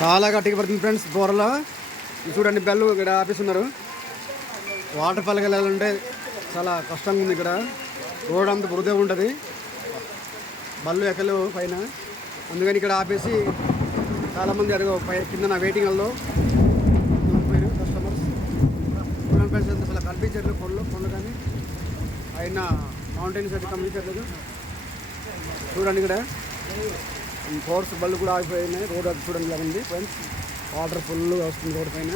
చాలా గట్టిగా పడుతుంది ఫ్రెండ్స్ బోర్లో. చూడండి బెల్లు ఇక్కడ ఆపేస్తున్నారు. వాటర్ ఫాల్కి వెళ్ళాలంటే చాలా కష్టంగా ఉంది. ఇక్కడ రోడ్ అంతా బురదే ఉంటుంది, బళ్ళు ఎక్కలు పైన. అందుకని ఇక్కడ ఆపేసి చాలామంది అదిగో కింద నా వెయిటింగ్ హాల్లో పోయారు కస్టమర్స్. చూడండి ఫ్రెండ్స్ ఎంత అసలు కనిపించట్లేదు కొండలు కానీ అయినా మౌంటైన్స్ అయితే కనిపించట్లేదు. చూడండి ఇక్కడ ఫోర్స్ బళ్ళు కూడా ఆగిపోయినాయి. రోడ్ అది చూడండి ఇలా ఉంది ఫ్రెండ్స్. వాటర్ ఫుల్గా వస్తుంది రోడ్ పైన.